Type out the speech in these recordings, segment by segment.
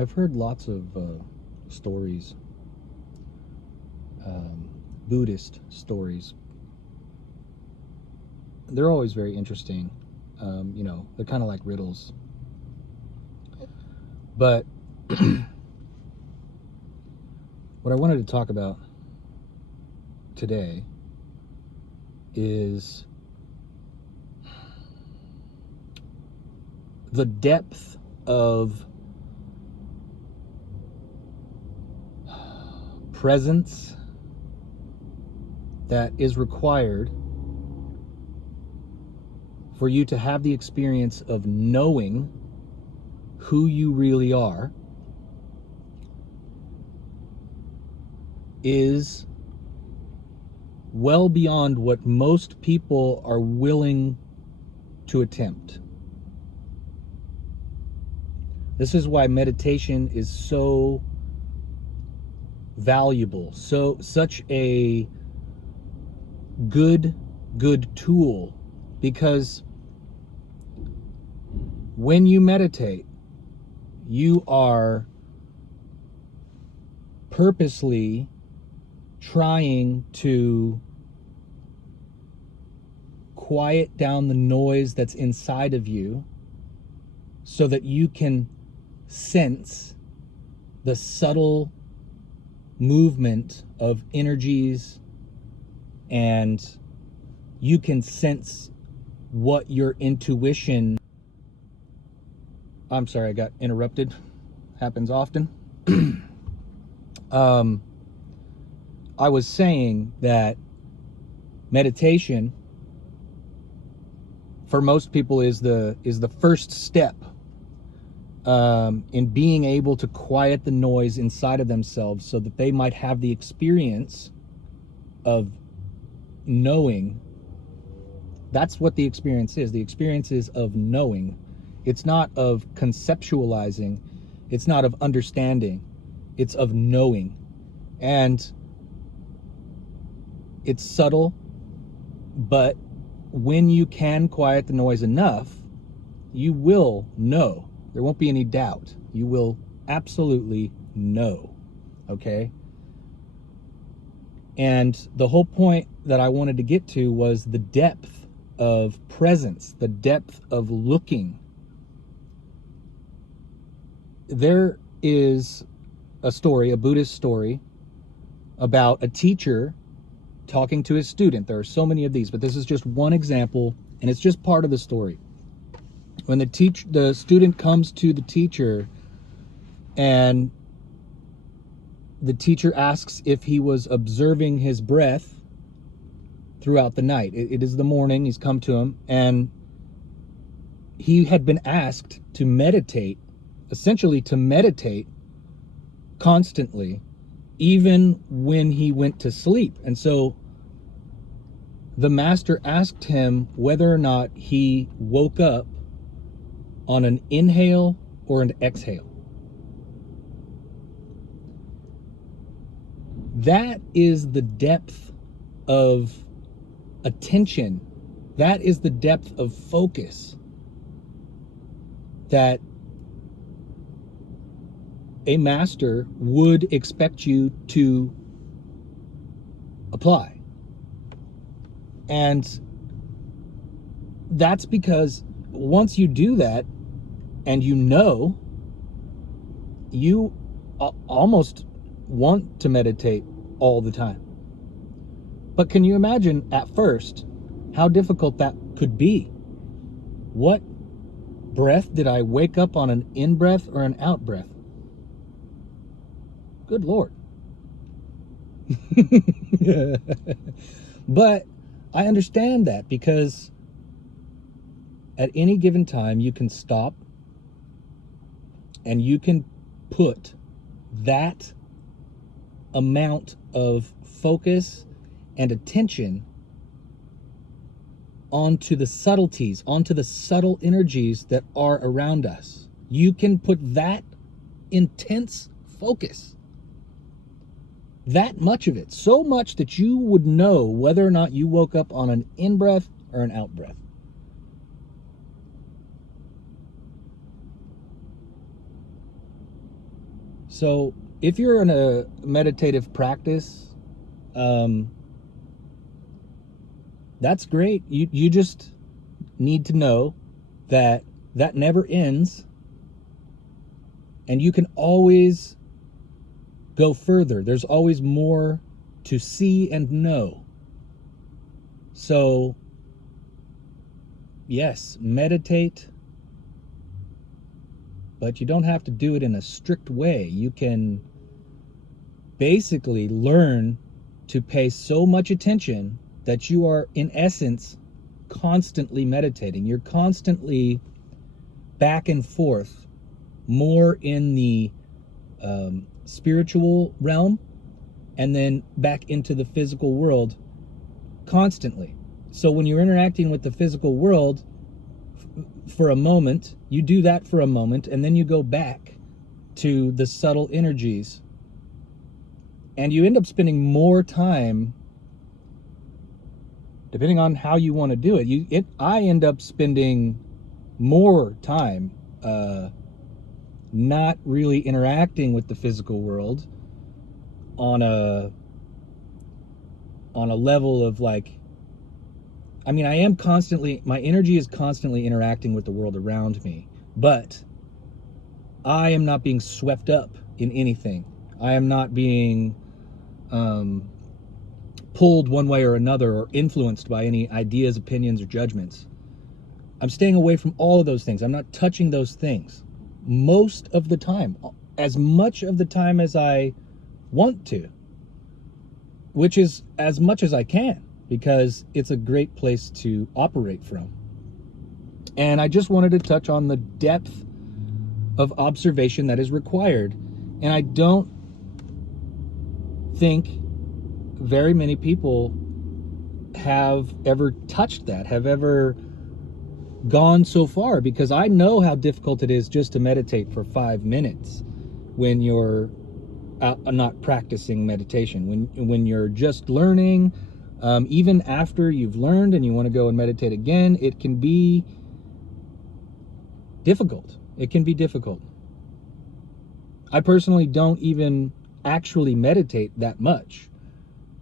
I've heard lots of stories, Buddhist stories. They're always very interesting. They're kind of like riddles. But what I wanted to talk about today is the depth of presence that is required for you to have the experience of knowing who you really are is well beyond what most people are willing to attempt. This is why meditation is so valuable, such a good tool, because when you meditate, you are purposely trying to quiet down the noise that's inside of you so that you can sense the subtle movement of energies, and you can sense what your intuition... I'm sorry, I got interrupted. Happens often. I was saying that meditation for most people is the first step in being able to quiet the noise inside of themselves so that they might have the experience of knowing. That's what the experience is. The experience is of knowing. It's not of conceptualizing. It's not of understanding. It's of knowing. And it's subtle, but when you can quiet the noise enough, you will know. There won't be any doubt. You will absolutely know. Okay? And the whole point that I wanted to get to was the depth of presence, the depth of looking. There is a story, a Buddhist story, about a teacher talking to his student. There are so many of these, but this is just one example, and it's just part of the story. When the student comes to the teacher, and the teacher asks if he was observing his breath throughout the night. It is the morning, he's come to him, and he had been asked to meditate, essentially to meditate constantly, even when he went to sleep. And so the master asked him whether or not he woke up on an inhale or an exhale. That is the depth of attention. That is the depth of focus that a master would expect you to apply. And that's because once you do that and you know, you almost want to meditate all the time. But can you imagine at first how difficult that could be? What breath did I wake up on, an in breath or an out breath? Good Lord. But I understand that, because at any given time you can stop and you can put that amount of focus and attention onto the subtleties, onto the subtle energies that are around us. You can put that intense focus, that much of it, so much that you would know whether or not you woke up on an in-breath or an out-breath. So if you're in a meditative practice, that's great. You just need to know that that never ends, and you can always go further. There's always more to see and know. So yes, meditate, but you don't have to do it in a strict way. You can basically learn to pay so much attention that you are, in essence, constantly meditating. You're constantly back and forth, more in the spiritual realm and then back into the physical world constantly. So when you're interacting with the physical world for a moment, you do that for a moment, and then you go back to the subtle energies, and you end up spending more time, depending on how you want to do it. I end up spending more time not really interacting with the physical world on a level of like, I mean, my energy is constantly interacting with the world around me, but I am not being swept up in anything. I am not being pulled one way or another or influenced by any ideas, opinions, or judgments. I'm staying away from all of those things. I'm not touching those things most of the time, as much of the time as I want to, which is as much as I can, because it's a great place to operate from. And I just wanted to touch on the depth of observation that is required. And I don't think very many people have ever touched that, have ever gone so far, because I know how difficult it is just to meditate for 5 minutes when you're not practicing meditation, when you're just learning. Even after you've learned and you want to go and meditate again, it can be difficult. It can be difficult. I personally don't even actually meditate that much.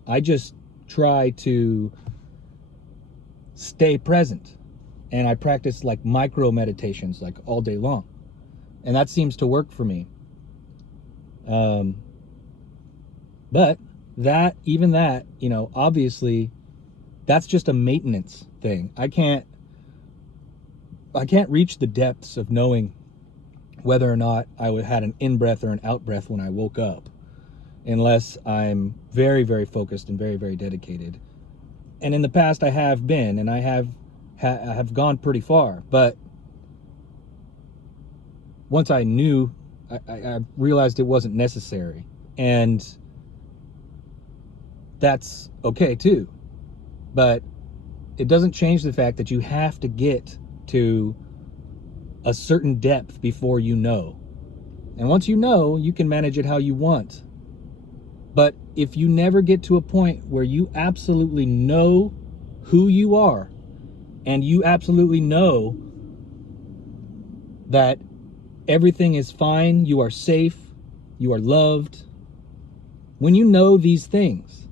I just try to stay present, and I practice like micro meditations like all day long, and that seems to work for me. But even that, obviously that's just a maintenance thing. I can't reach the depths of knowing whether or not I had an in-breath or an out-breath when I woke up, unless I'm very, very focused and very, very dedicated. And in the past I have been, and I have gone pretty far, but once I knew, I realized it wasn't necessary, and that's okay too. But it doesn't change the fact that you have to get to a certain depth before you know. And once you know, you can manage it how you want. But if you never get to a point where you absolutely know who you are, and you absolutely know that everything is fine, you are safe, you are loved, when you know these things,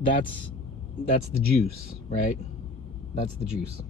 that's the juice, right? That's the juice.